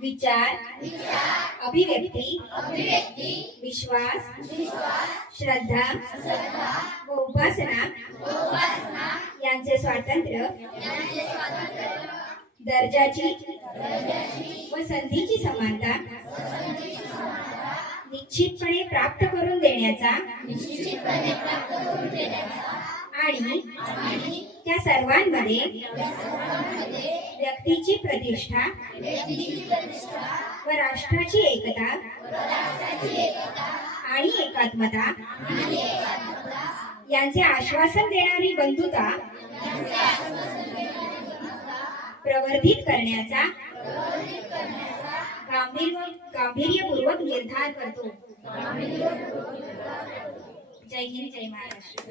विचार अभिव्यक्ती विश्वास श्रद्धा व उपासना यांचे स्वातंत्र्य दर्जाची व संधीची समानता निश्चितपणे प्राप्त करून देण्याचा आणि या सर्वांमध्ये व्यक्तीची प्रतिष्ठा व राष्ट्राची एकता आणि एकात्मता यांचे आश्वासन देणारी बंधुता प्रवर्धित करण्याचा गांभीर्यपूर्वक निर्धार करतो. जय हिंद जय महाराष्ट्र.